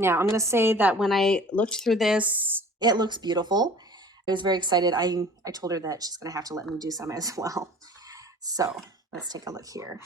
Now, I'm going to say that when I looked through this, it looks beautiful. I was very excited. I told her that she's going to have to let me do some as well. So let's take a look here.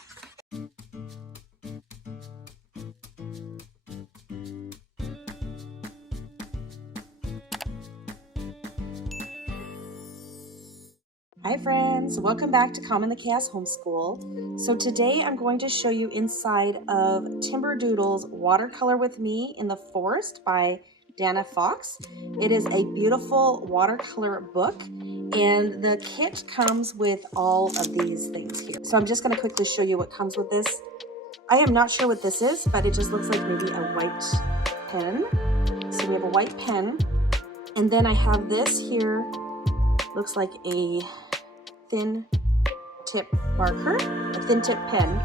Hi friends, welcome back to Calm in the Chaos Homeschool. So today I'm going to show you inside of Timberdoodle's Watercolor with Me in the Forest by Dana Fox. It is a beautiful watercolor book and the kit comes with all of these things here. So I'm just going to quickly show you what comes with this. I am not sure what this is, but it just looks like maybe a white pen. So we have a white pen, and then I have this here, looks like a thin tip marker, a thin tip pen.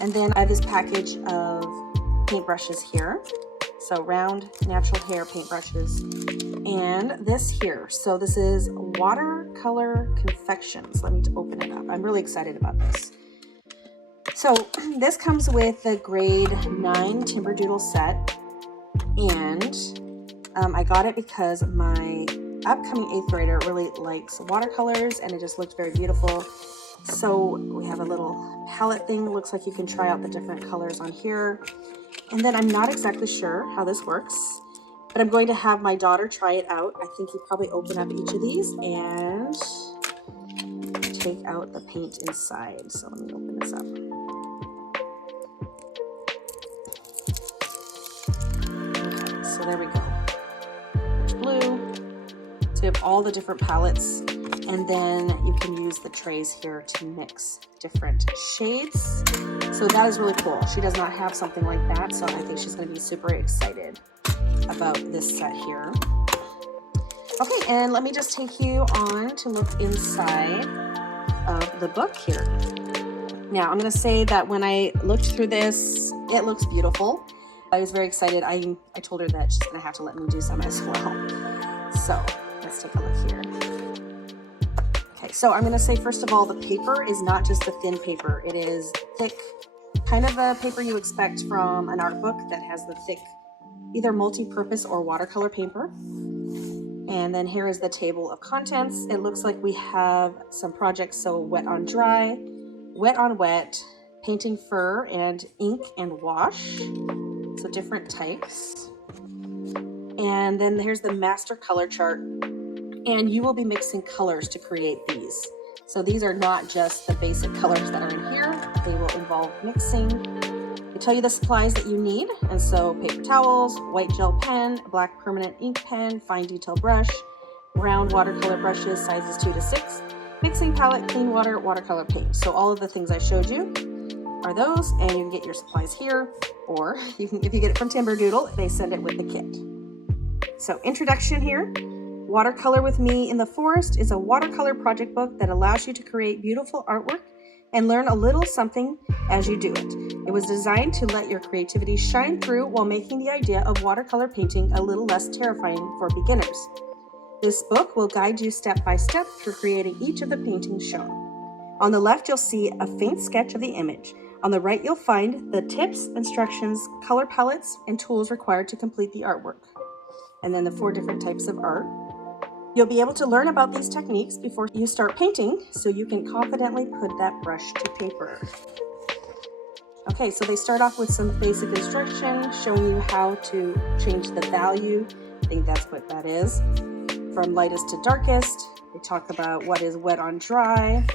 And then I have this package of paintbrushes here. So round natural hair paintbrushes. And this here. So this is Watercolor Confections. Let me open it up. I'm really excited about this. So this comes with the grade 9 Timberdoodle set. And I got it because my upcoming 8th grader really likes watercolors and it just looked very beautiful. So we have a little palette thing. Looks like you can try out the different colors on here. And then I'm not exactly sure how this works, but I'm going to have my daughter try it out. I think you probably open up each of these and take out the paint inside. So let me open this up. Okay, so there we go. There's blue. So you have all the different palettes, and then you can use the trays here to mix different shades. So that is really cool. She does not have something like that, so I think she's going to be super excited about this set here. Okay, and let me just take you on to look inside of the book here. Now, I'm going to say that when I looked through this, it looks beautiful. I was very excited. I told her that she's going to have to let me do some as well. So let's take a look here. Okay, so I'm going to say, first of all, the paper is not just a thin paper. It is thick, kind of the paper you expect from an art book that has the thick, either multi-purpose or watercolor paper. And then here is the table of contents. It looks like we have some projects, so wet on dry, wet on wet, painting fur, and ink and wash. So different types. And then here's the master color chart. And you will be mixing colors to create these. So these are not just the basic colors that are in here. They will involve mixing. They tell you the supplies that you need. And so paper towels, white gel pen, black permanent ink pen, fine detail brush, round watercolor brushes, sizes 2 to 6, mixing palette, clean water, watercolor paint. So all of the things I showed you are those, and you can get your supplies here, or you can, if you get it from Timberdoodle, they send it with the kit. So introduction here. Watercolor with Me in the Forest is a watercolor project book that allows you to create beautiful artwork and learn a little something as you do it. It was designed to let your creativity shine through while making the idea of watercolor painting a little less terrifying for beginners. This book will guide you step by step through creating each of the paintings shown. On the left, you'll see a faint sketch of the image. On the right, you'll find the tips, instructions, color palettes, and tools required to complete the artwork. And then the 4 different types of art. You'll be able to learn about these techniques before you start painting, so you can confidently put that brush to paper. Okay, so they start off with some basic instruction showing you how to change the value. I think that's what that is. From lightest to darkest. They talk about what is wet on dry.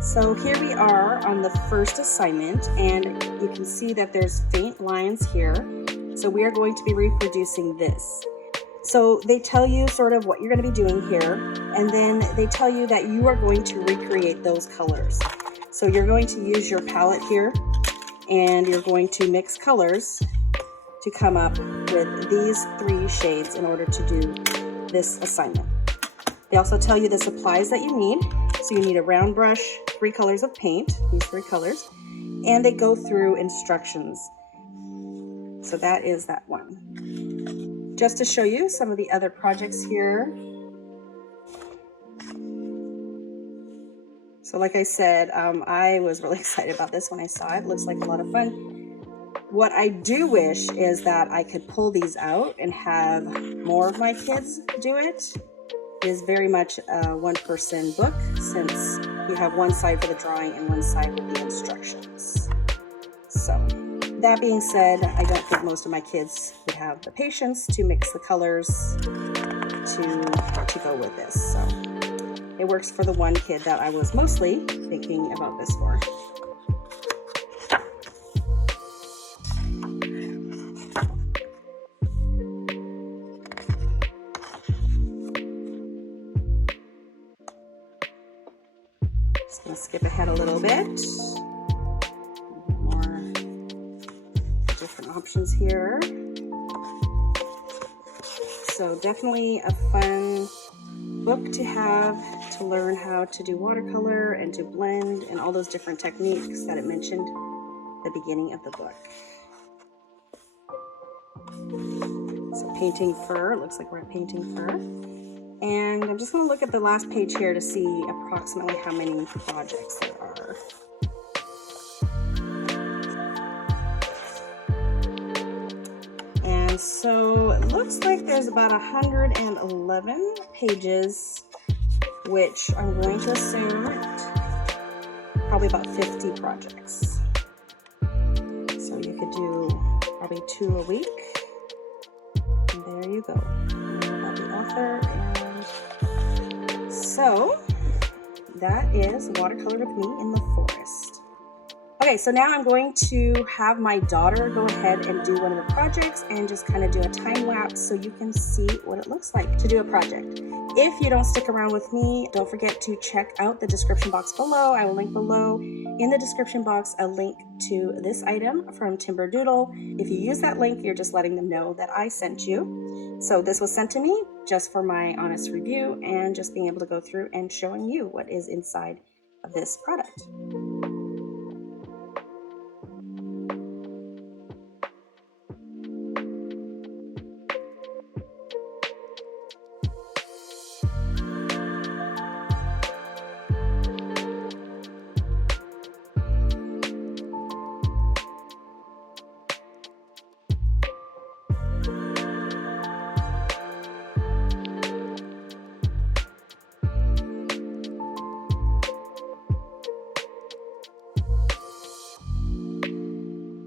So here we are on the first assignment, and you can see that there's faint lines here. So we are going to be reproducing this. So they tell you sort of what you're going to be doing here, and then they tell you that you are going to recreate those colors. So you're going to use your palette here, and you're going to mix colors to come up with these 3 shades in order to do this assignment. They also tell you the supplies that you need. So you need a round brush, 3 colors of paint, these 3 colors, and they go through instructions. So that is that one. Just to show you some of the other projects here. So like I said, I was really excited about this when I saw it. It looks like a lot of fun. What I do wish is that I could pull these out and have more of my kids do it. It is very much a one-person book since you have one side for the drawing and one side with the instructions. So that being said, I don't think most of my kids would have the patience to mix the colors to go with this. So it works for the one kid that I was mostly thinking about this for. Just gonna skip ahead a little bit. More different options here. So definitely a fun book to have to learn how to do watercolor and to blend and all those different techniques that it mentioned at the beginning of the book. So painting fur, it looks like we're at painting fur. And I'm just going to look at the last page here to see approximately how many projects there are. And so it looks like there's about 111 pages, which I'm going to assume probably about 50 projects. So you could do probably 2 a week. And there you go. About the author. And so that is Watercolor with Me in the Forest. Okay, so now I'm going to have my daughter go ahead and do one of the projects and just kind of do a time lapse so you can see what it looks like to do a project. If you don't stick around with me, don't forget to check out the description box below. I will link below in the description box a link to this item from Timberdoodle. If you use that link, you're just letting them know that I sent you. So this was sent to me just for my honest review and just being able to go through and showing you what is inside of this product.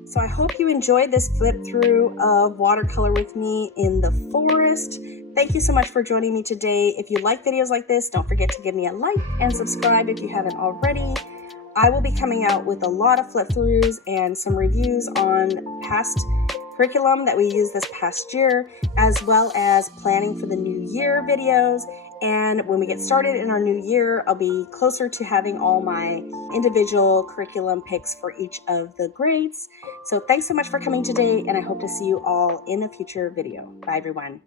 So I hope you enjoyed this flip through of Watercolor with Me in the Forest. Thank you so much for joining me today. If you like videos like this, don't forget to give me a like and subscribe if you haven't already. I will be coming out with a lot of flip throughs and some reviews on past curriculum that we used this past year, as well as planning for the new year videos. And when we get started in our new year, I'll be closer to having all my individual curriculum picks for each of the grades. So thanks so much for coming today, and I hope to see you all in a future video. Bye, everyone.